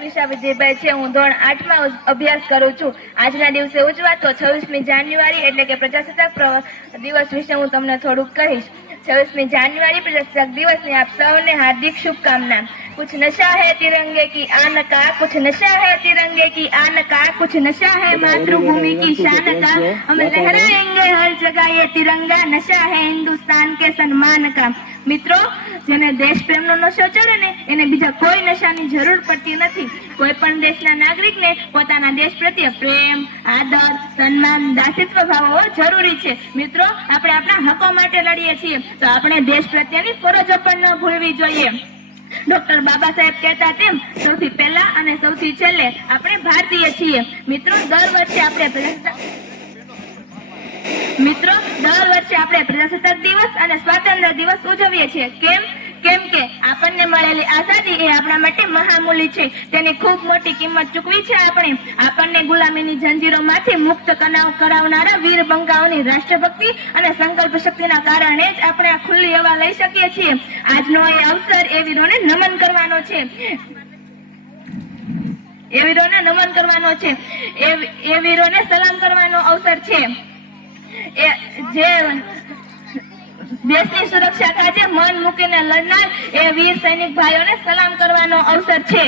વિશા વિજયભાઈ છે। હું ધોરણ 8 માં અભ્યાસ કરું છું। આજના દિવસે ઉજવાતો 26મી જાન્યુઆરી એટલે કે પ્રજાસત્તાક દિવસ વિશે હું તમને થોડુંક કહીશ। 26મી જાન્युआरी प्रजासत्ताक दिवस ની આપ સૌને હાર્दिक शुभकामना। कुछ नशा है तिरंगे की आन का, कुछ नशा है तिरंगे की आन का, कुछ नशा है मातृभूमि की शान का। हम लहराएंगे हर जगह ये तिरंगा, नशा है हिंदुस्तान के सम्मान का। મિત્રો, જેને દેશ પ્રેમનો નશો ચડે ને એને બીજા કોઈ નશાની જરૂર પડતી નથી। કોઈ પણ દેશના નાગરિકને પોતાના દેશ પ્રત્યે પ્રેમ, આદર, સન્માન, દાસિત્વ ભાવ હોવો જરૂરી છે। મિત્રો, આપણે આપણા હકો માટે લડીએ છીએ તો આપણે દેશ પ્રત્યેની ફરજો પણ ન ભૂલવી જોઈએ। ડોક્ટર બાબા સાહેબ કહેતા તેમ સૌથી પહેલા અને સૌથી છેલ્લે આપણે ભારતીય છીએ। મિત્રો, દર વર્ષે આપણે પ્રજાસત્તાક દિવસ અને સ્વાતંત્ર્ય દિવસ ઉજવીએ છીએ। કેમ કે આપણને મળેલી આઝાદી એ આપણા માટે મહામૂલ્ય છે। તેની ખૂબ મોટી કિંમત ચૂકવી છે આપણે। આપણને ગુલામીની જંજીરોમાંથી મુક્ત કરાવનારા વીર બંગાઓની રાષ્ટ્રભક્તિ અને સંકલ્પ શક્તિના કારણે જ આપણે આ ખુલ્લી હવા લઈ શકીએ છીએ। આજનો એ અવસર એ વીરોને નમન કરવાનો છે। એ વીરોને સલામ કરવાનો અવસર છે। જે દેશની સુરક્ષા કાજે મન મૂકીને લડનાર એ વીર સૈનિક ભાઈઓને સલામ કરવાનો અવસર છે।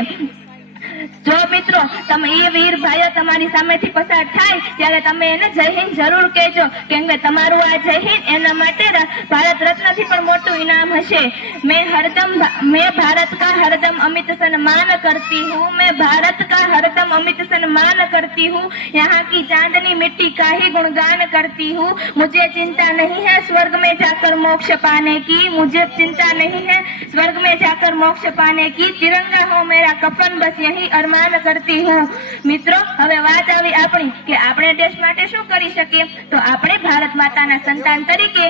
જો મિત્રો તમે એ વીર ભાઈઓ તમારી સામેથી પસાર થાય ત્યારે તમે એને જય હિન્દ જરૂર કહેજો। કેમ કે તમારું આ જય હિન્દ એના માટે ભારત રત્નથી પણ મોટું ઇનામ હશે। मैं भारत का हरदम अमित सम्मान करती हूँ, मैं भारत का हरदम अमित सम्मान करती हूँ। यहाँ की चांदनी मिट्टी का ही गुणगान करती हूँ। मुझे चिंता नहीं है स्वर्ग में जाकर मोक्ष पाने की, मुझे चिंता नहीं है स्वर्ग में जाकर मोक्ष पाने की। तिरंगा हो मेरा कफन, बस यही अरमान करती हूँ। મિત્રો, હવે વાત આવી આપણી કે આપણે દેશ માટે શું કરી શકીએ તો આપણે ભારત માતાના સંતાન તરીકે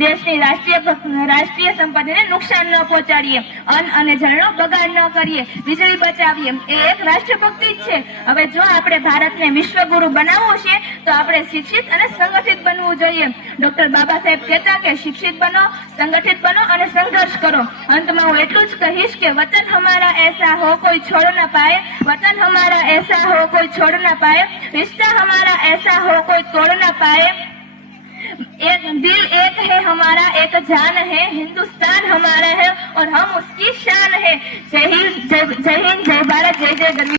દેશની રાષ્ટ્રીય સંપત્તિને નુકસાન ન પહોંચાડીએ, અન્ન અને જળનો બગાડ ન કરીએ, વીજળી બચાવીએ। એ એક રાષ્ટ્રભક્તિ જ છે। હવે જો આપણે ભારતને વિશ્વગુરુ બનાવવું છે તો આપણે શિક્ષિત અને સંગઠિત બનવું જોઈએ। ડોક્ટર બાબા સાહેબ કહેતા કે શિક્ષિત બનો, સંગઠિત બનો અને સંઘર્ષ કરો। અંતમાં હું એટલું જ કહીશ કે વતન हमारा ऐसा हो कोई छोड़ न पाए, वतन हमारा ऐसा हो कोई छोड़ न पाए, रिश्ता हमारा ऐसा हो कोई तोड़ न पाए। एक दिल एक है हमारा, एक जान है, हिंदुस्तान हमारा है और हम उसकी शान है। जय हिंद, जय भारत, जय जय गरवी।